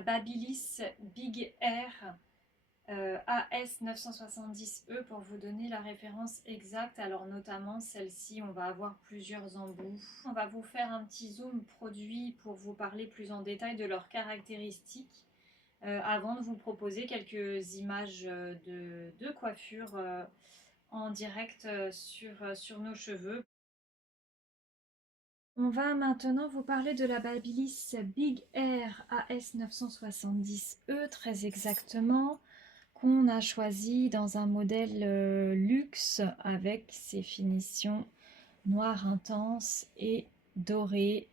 la Babyliss Big Air AS 970E pour vous donner la référence exacte. Alors notamment celle-ci, on va avoir plusieurs embouts. On va vous faire un petit zoom produit pour vous parler plus en détail de leurs caractéristiques avant de vous proposer quelques images de coiffure en direct sur nos cheveux. On va maintenant vous parler de la Babyliss Big Air AS 970E, très exactement, qu'on a choisi dans un modèle luxe avec ses finitions noir intense et doré.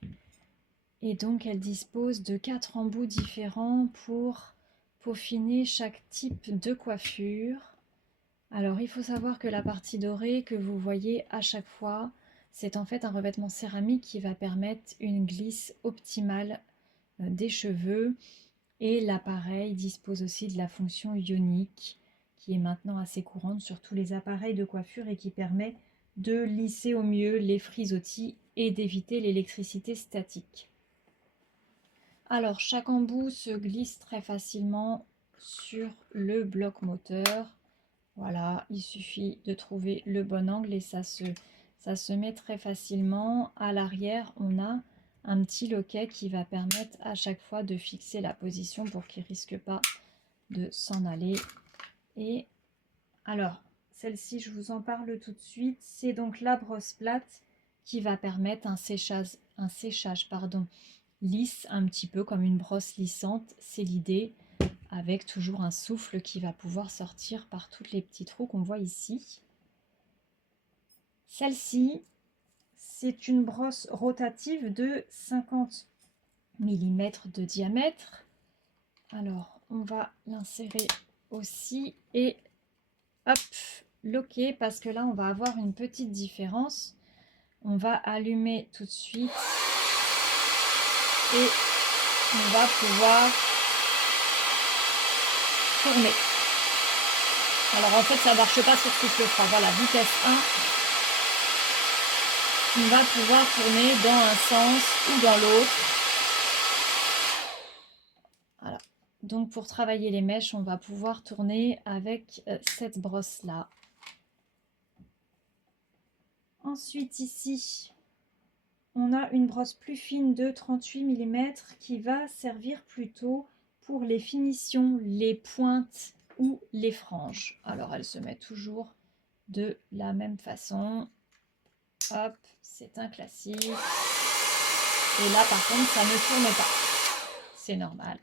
Et donc elle dispose de 4 embouts différents pour peaufiner chaque type de coiffure. Alors il faut savoir que la partie dorée que vous voyez à chaque fois, c'est en fait un revêtement céramique qui va permettre une glisse optimale des cheveux. Et l'appareil dispose aussi de la fonction ionique qui est maintenant assez courante sur tous les appareils de coiffure et qui permet de lisser au mieux les frisottis et d'éviter l'électricité statique. Alors chaque embout se glisse très facilement sur le bloc moteur. Voilà, il suffit de trouver le bon angle et ça se met très facilement. À l'arrière, on a un petit loquet qui va permettre à chaque fois de fixer la position pour qu'il ne risque pas de s'en aller. Et alors, celle-ci, je vous en parle tout de suite. C'est donc la brosse plate qui va permettre un séchage lisse, un petit peu comme une brosse lissante. C'est l'idée, avec toujours un souffle qui va pouvoir sortir par tous les petits trous qu'on voit ici. Celle-ci, c'est une brosse rotative de 50 mm de diamètre. Alors, on va l'insérer aussi et hop, loquer parce que là, on va avoir une petite différence. On va allumer tout de suite et on va pouvoir tourner. Alors en fait ça ne marche pas sur souffle froid. Voilà, vitesse 1. On va pouvoir tourner dans un sens ou dans l'autre. Voilà. Donc pour travailler les mèches, on va pouvoir tourner avec cette brosse là. Ensuite ici, on a une brosse plus fine de 38 mm qui va servir plutôt pour les finitions, les pointes ou les franges. Alors elle se met toujours de la même façon. Hop, c'est un classique. Et là par contre ça ne tourne pas. C'est normal.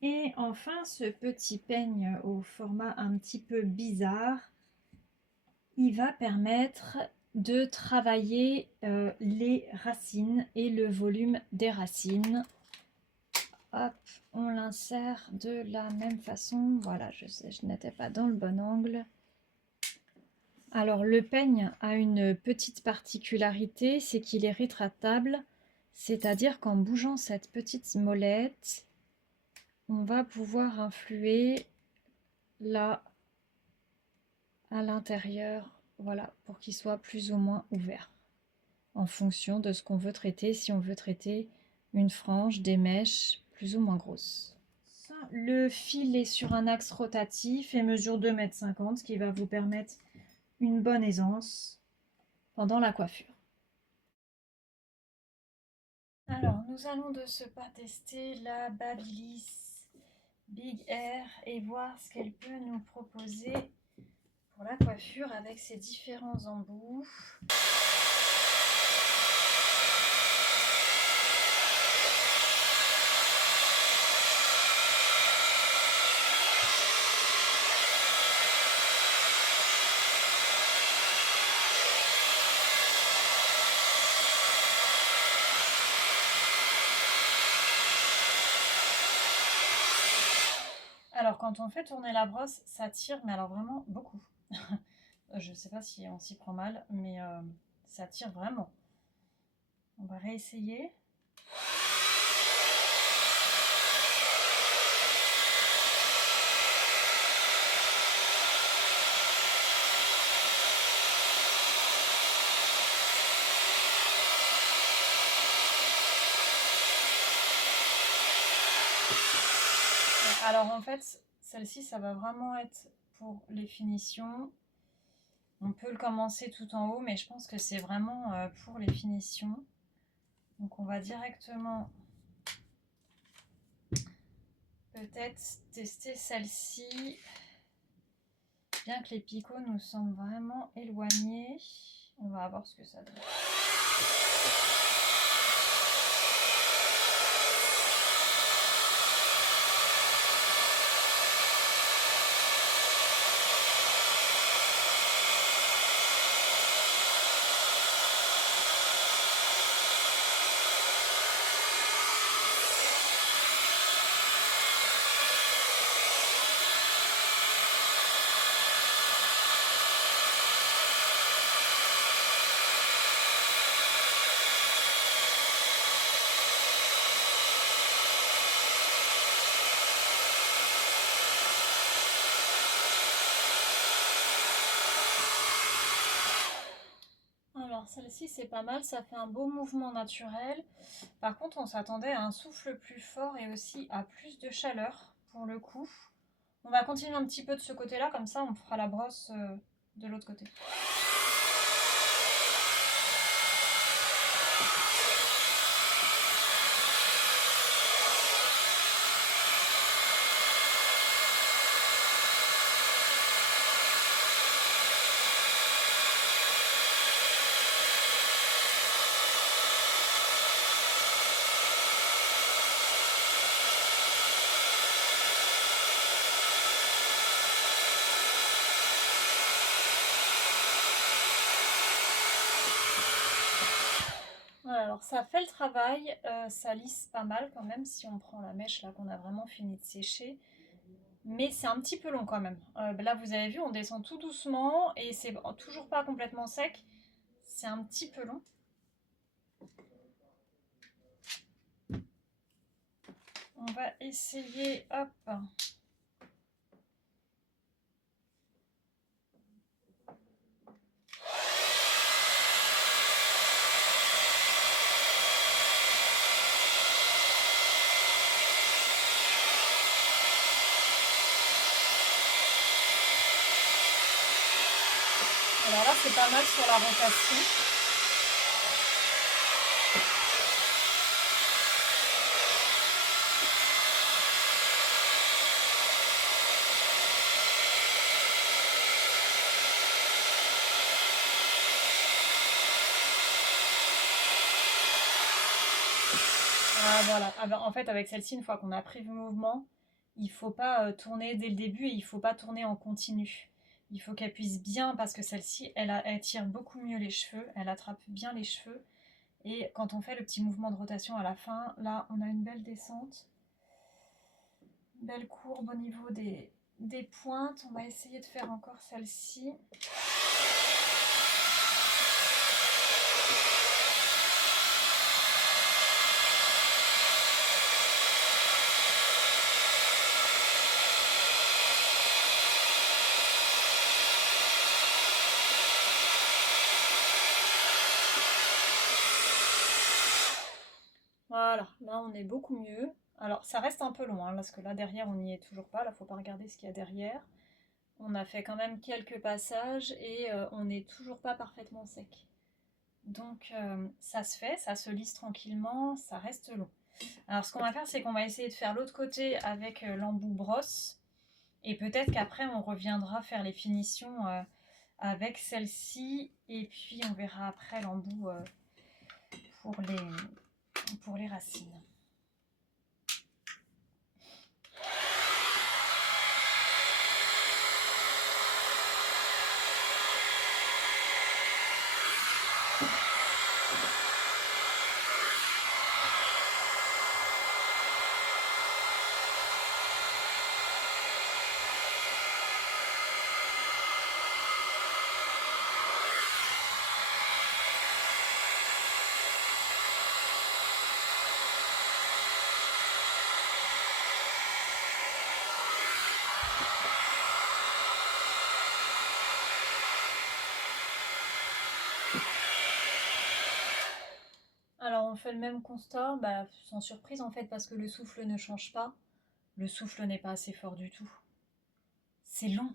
Et enfin ce petit peigne au format un petit peu bizarre, il va permettre de travailler les racines et le volume des racines. Hop, on l'insère de la même façon. Voilà, je sais, je n'étais pas dans le bon angle. Alors le peigne a une petite particularité, c'est qu'il est rétractable, c'est-à-dire qu'en bougeant cette petite molette, on va pouvoir influer là à l'intérieur, voilà, pour qu'il soit plus ou moins ouvert en fonction de ce qu'on veut traiter, si on veut traiter une frange, des mèches plus ou moins grosses. Le fil est sur un axe rotatif et mesure 2,50 m, ce qui va vous permettre une bonne aisance pendant la coiffure. Alors, nous allons de ce pas tester la Babyliss Big Air et voir ce qu'elle peut nous proposer pour la coiffure avec ses différents embouts. Alors quand on fait tourner la brosse, ça tire, mais alors vraiment beaucoup. Je ne sais pas si on s'y prend mal, mais ça tire vraiment. On va réessayer. Alors en fait, celle-ci, ça va vraiment être pour les finitions. On peut le commencer tout en haut, mais je pense que c'est vraiment pour les finitions. Donc on va directement peut-être tester celle-ci. Bien que les picots nous semblent vraiment éloignés, on va voir ce que ça donne. Alors celle-ci c'est pas mal, ça fait un beau mouvement naturel. Par contre on s'attendait à un souffle plus fort et aussi à plus de chaleur pour le coup. On va continuer un petit peu de ce côté-là, comme ça on fera la brosse de l'autre côté. Voilà, alors ça fait le travail, ça lisse pas mal quand même si on prend la mèche là qu'on a vraiment fini de sécher. Mais c'est un petit peu long quand même. Là vous avez vu, on descend tout doucement et c'est toujours pas complètement sec. C'est un petit peu long. On va essayer, hop. Alors là c'est pas mal sur la rotation. Ah, voilà. Ah ben, en fait, avec celle-ci, une fois qu'on a pris le mouvement, il faut pas tourner dès le début et il faut pas tourner en continu. Il faut qu'elle puisse bien, parce que celle-ci, elle tire beaucoup mieux les cheveux, elle attrape bien les cheveux. Et quand on fait le petit mouvement de rotation à la fin, là, on a une belle descente, une belle courbe au niveau des pointes. On va essayer de faire encore celle-ci. Voilà, là on est beaucoup mieux. Alors ça reste un peu long, hein, parce que là derrière on n'y est toujours pas, là faut pas regarder ce qu'il y a derrière. On a fait quand même quelques passages et on n'est toujours pas parfaitement sec. Donc ça se fait, ça se lisse tranquillement, ça reste long. Alors ce qu'on va faire, c'est qu'on va essayer de faire l'autre côté avec l'embout brosse. Et peut-être qu'après on reviendra faire les finitions avec celle-ci. Et puis on verra après l'embout pour les racines. Alors on fait le même constat, sans surprise en fait, parce que le souffle ne change pas. Le souffle n'est pas assez fort du tout. C'est long.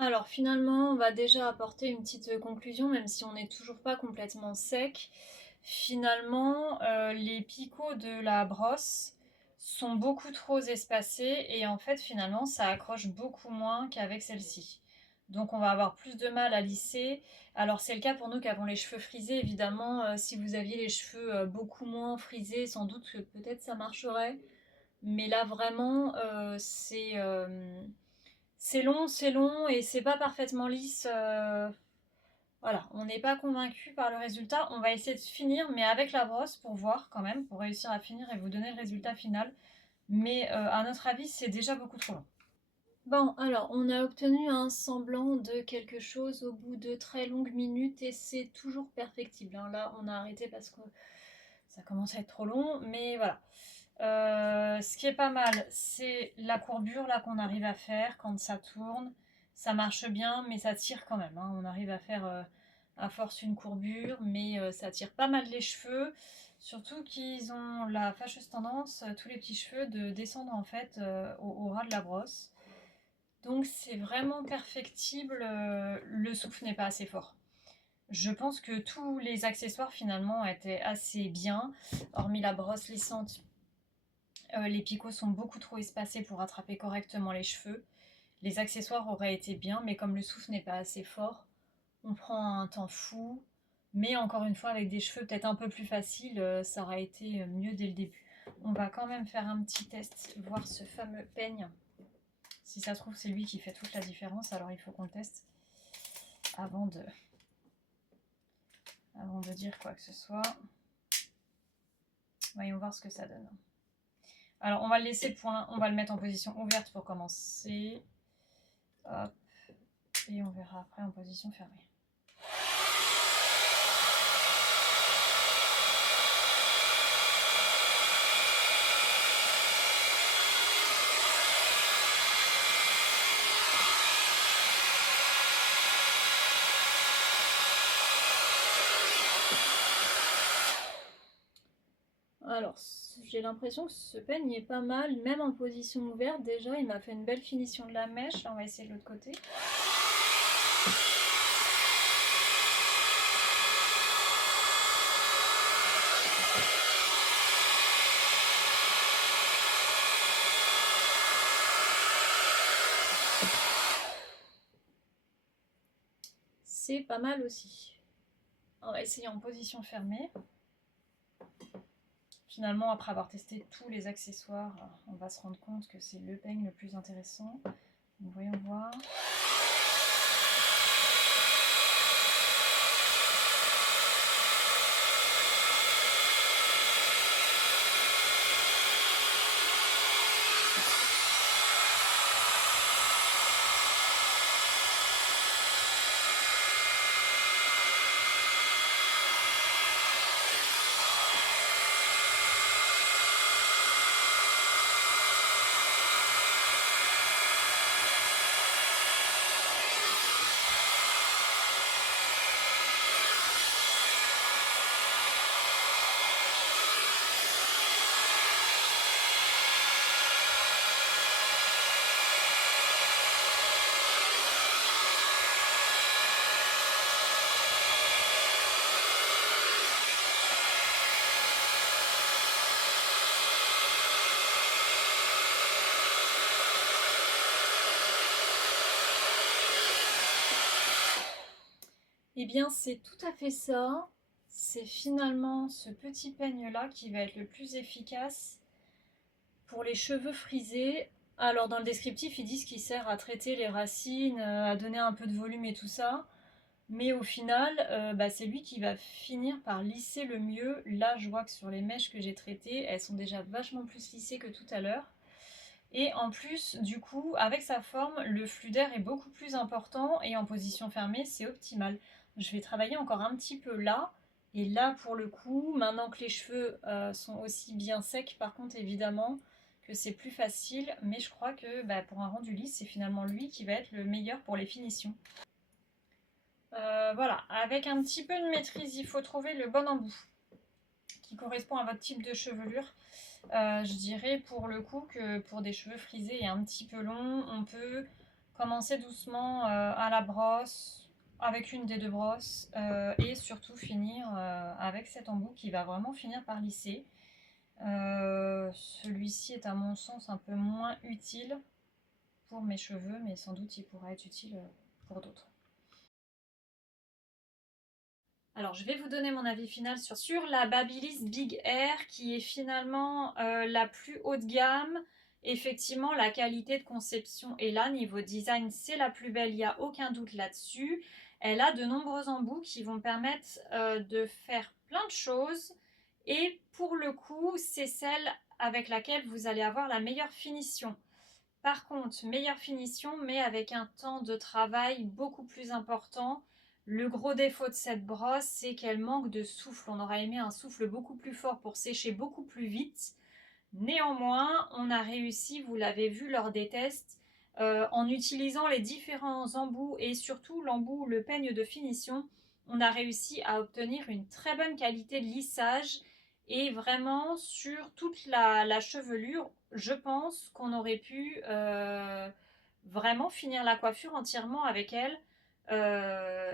Alors finalement, on va déjà apporter une petite conclusion, même si on n'est toujours pas complètement sec. Finalement, les picots de la brosse sont beaucoup trop espacés et en fait finalement ça accroche beaucoup moins qu'avec celle-ci. Donc on va avoir plus de mal à lisser. Alors c'est le cas pour nous qui avons les cheveux frisés, évidemment. Si vous aviez les cheveux beaucoup moins frisés, sans doute que peut-être ça marcherait. Mais là vraiment, c'est long et c'est pas parfaitement lisse. Voilà, on n'est pas convaincu par le résultat. On va essayer de finir, mais avec la brosse pour voir quand même, pour réussir à finir et vous donner le résultat final. Mais à notre avis, c'est déjà beaucoup trop long. Bon, alors, on a obtenu un semblant de quelque chose au bout de très longues minutes et c'est toujours perfectible, hein. Là, on a arrêté parce que ça commence à être trop long, mais voilà. Ce qui est pas mal, c'est la courbure là qu'on arrive à faire quand ça tourne. Ça marche bien, mais ça tire quand même, hein. On arrive à faire à force une courbure, mais ça tire pas mal les cheveux. Surtout qu'ils ont la fâcheuse tendance, tous les petits cheveux, de descendre en fait au ras de la brosse. Donc c'est vraiment perfectible. Le souffle n'est pas assez fort. Je pense que tous les accessoires finalement étaient assez bien, hormis la brosse lissante. Les picots sont beaucoup trop espacés pour attraper correctement les cheveux. Les accessoires auraient été bien, mais comme le souffle n'est pas assez fort, on prend un temps fou. Mais encore une fois, avec des cheveux peut-être un peu plus faciles, ça aurait été mieux dès le début. On va quand même faire un petit test, voir ce fameux peigne. Si ça se trouve, c'est lui qui fait toute la différence, alors il faut qu'on le teste avant de dire quoi que ce soit. Voyons voir ce que ça donne. Alors, on va le laisser on va le mettre en position ouverte pour commencer. Hop. Et on verra après en position fermée. Alors, j'ai l'impression que ce peigne est pas mal, même en position ouverte. Déjà, il m'a fait une belle finition de la mèche. Là, on va essayer de l'autre côté. C'est pas mal aussi. On va essayer en position fermée. Finalement, après avoir testé tous les accessoires, on va se rendre compte que c'est le peigne le plus intéressant. Donc, voyons voir. Eh bien, c'est tout à fait ça. C'est finalement ce petit peigne-là qui va être le plus efficace pour les cheveux frisés. Alors, dans le descriptif, ils disent qu'il sert à traiter les racines, à donner un peu de volume et tout ça. Mais au final, c'est lui qui va finir par lisser le mieux. Là, je vois que sur les mèches que j'ai traitées, elles sont déjà vachement plus lissées que tout à l'heure. Et en plus, du coup, avec sa forme, le flux d'air est beaucoup plus important et en position fermée, c'est optimal. Je vais travailler encore un petit peu là. Et là, pour le coup, maintenant que les cheveux sont aussi bien secs, par contre, évidemment, que c'est plus facile. Mais je crois que pour un rendu lisse, c'est finalement lui qui va être le meilleur pour les finitions. Voilà, avec un petit peu de maîtrise, il faut trouver le bon embout qui correspond à votre type de chevelure. Je dirais pour le coup que pour des cheveux frisés et un petit peu longs, on peut commencer doucement à la brosse, avec une des deux brosses, et surtout finir avec cet embout qui va vraiment finir par lisser. Celui-ci est à mon sens un peu moins utile pour mes cheveux, mais sans doute il pourra être utile pour d'autres. Alors, je vais vous donner mon avis final sur la Babyliss Big Air, qui est finalement la plus haut de gamme. Effectivement, la qualité de conception est là. Niveau design, c'est la plus belle, il n'y a aucun doute là-dessus. Elle a de nombreux embouts qui vont permettre de faire plein de choses. Et pour le coup, c'est celle avec laquelle vous allez avoir la meilleure finition. Par contre, meilleure finition, mais avec un temps de travail beaucoup plus important. Le gros défaut de cette brosse, c'est qu'elle manque de souffle. On aurait aimé un souffle beaucoup plus fort pour sécher beaucoup plus vite. Néanmoins, on a réussi, vous l'avez vu lors des tests, en utilisant les différents embouts et surtout l'embout, le peigne de finition, on a réussi à obtenir une très bonne qualité de lissage et vraiment sur toute la chevelure, je pense qu'on aurait pu vraiment finir la coiffure entièrement avec elle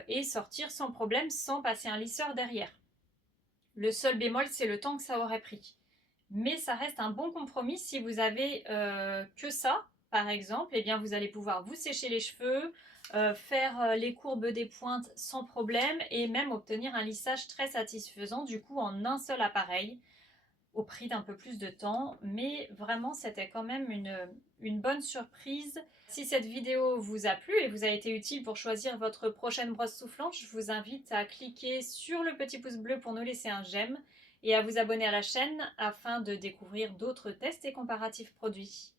et sortir sans problème sans passer un lisseur derrière. Le seul bémol, c'est le temps que ça aurait pris. Mais ça reste un bon compromis si vous avez que ça, par exemple, et bien vous allez pouvoir vous sécher les cheveux, faire les courbes des pointes sans problème et même obtenir un lissage très satisfaisant du coup en un seul appareil au prix d'un peu plus de temps, mais vraiment c'était quand même une bonne surprise. Si cette vidéo vous a plu et vous a été utile pour choisir votre prochaine brosse soufflante, je vous invite à cliquer sur le petit pouce bleu pour nous laisser un j'aime et à vous abonner à la chaîne afin de découvrir d'autres tests et comparatifs produits.